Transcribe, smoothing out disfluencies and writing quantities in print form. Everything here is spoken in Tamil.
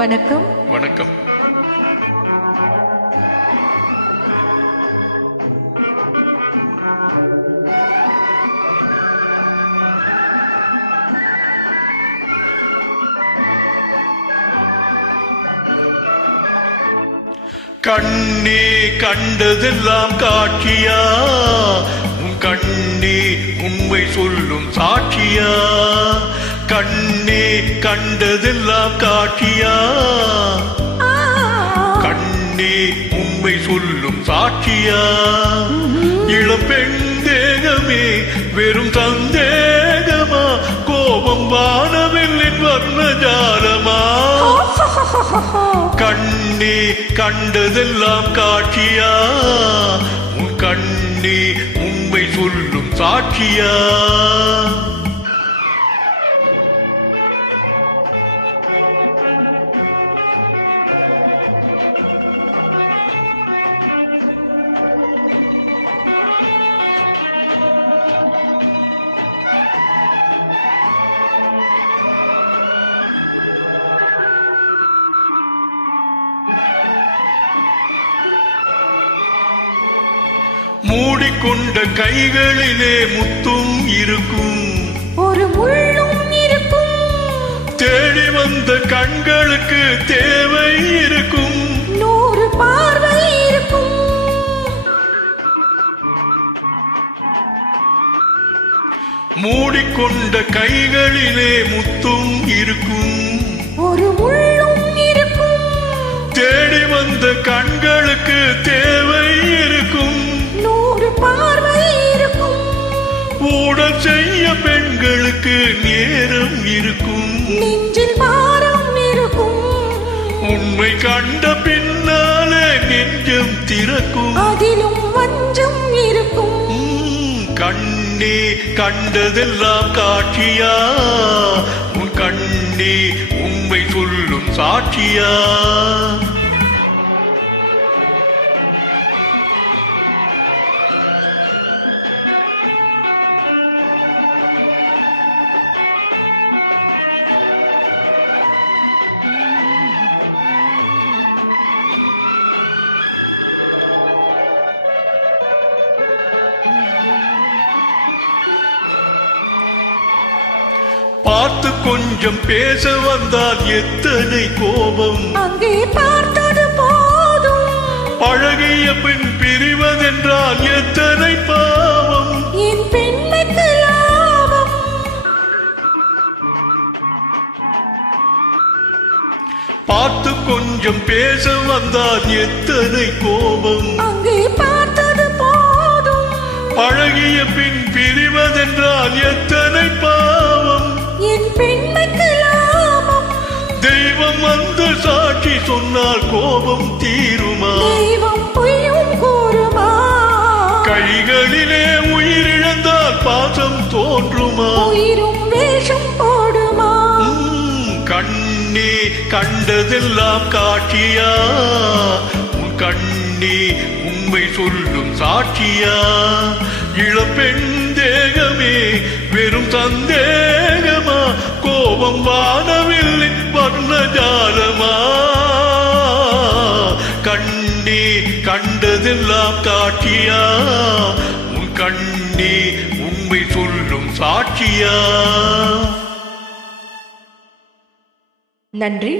வணக்கம். வணக்கம். கண்ணே கண்டதெல்லாம் காட்சியா, உன் கண்ணே உண்மை சொல்லும் சாட்சியா. கண்ணே கண்டதெல்லாம் காட்சியா, கண்ணே உண்மை சொல்லும் சாட்சியா. இளம்பெண் தேகமே வெறும் சந்தேகமா, கோபம் வானவில்லின் வர்ணஜாலமா. கண்ணே கண்டதெல்லாம் காட்சியா, உன் கண்ணே உண்மை சொல்லும் சாட்சியா. மூடிக்கொண்ட கைகளிலே முத்தும் இருக்கும், ஒரு முள்ளும் இருக்கும். தேடி வந்த கண்களுக்கு தேவை இருக்கும், 100 பார்வை இருக்கும். மூடிக்கொண்ட கைகளிலே முத்தும் இருக்கும், ஒரு முள்ளும் இருக்கும். தேடி வந்த கண்களுக்கு தேவை இருக்கும், 100 பார்வை இருக்கும். ஊடல் செய்ய பெண்களுக்கு நேரம் இருக்கும், நெஞ்சில் பாரம் இருக்கும். உண்மை கண்ட பின்னாலே நெஞ்சம் திறக்கும், அதிலும் வஞ்சம் இருக்கும். கண்ணே கண்டதெல்லாம் காட்சியா, உன் கண்ணே உண்மை சொல்லும் சாட்சியா. பார்த்து கொஞ்சம் பேச வந்தால் எத்தனை கோபம், அங்கே பார்த்தது போதும். பழகிய பின் பிரிவதென்றால் எத்தனை பாவம், என் பெண்மைக்கு லாபம். பார்த்து கொஞ்சம் பேச வந்தால் எத்தனை கோபம், அங்கே பார்த்தது போதும். பழகிய பின் பிரிவதென்றால் எத்தனை பாவம், என் பெண்மைக்கு லாபம். தெய்வம் வந்து சாட்சி சொன்னால் கோபம் தீருமா, தெய்வம் பொய்யும் கூறுமா. கைகளிலே உயிரிழந்தால் பாசம் தோன்றுமா, உயிரும் வேஷம் போடுமா. கண்ணே கண்டதெல்லாம் காட்சியா, உன் கண்ணே உண்மை சொல்லும் சாட்சியா. இளம்பெண் தேகமே வெறும் சந்தேகமா, கோபம் வானவில்லின் வர்ணஜாலமா. கண்ணே கண்டதெல்லாம் காட்சியா, உன் கண்ணே உண்மை சொல்லும் சாட்சியா. நன்றி.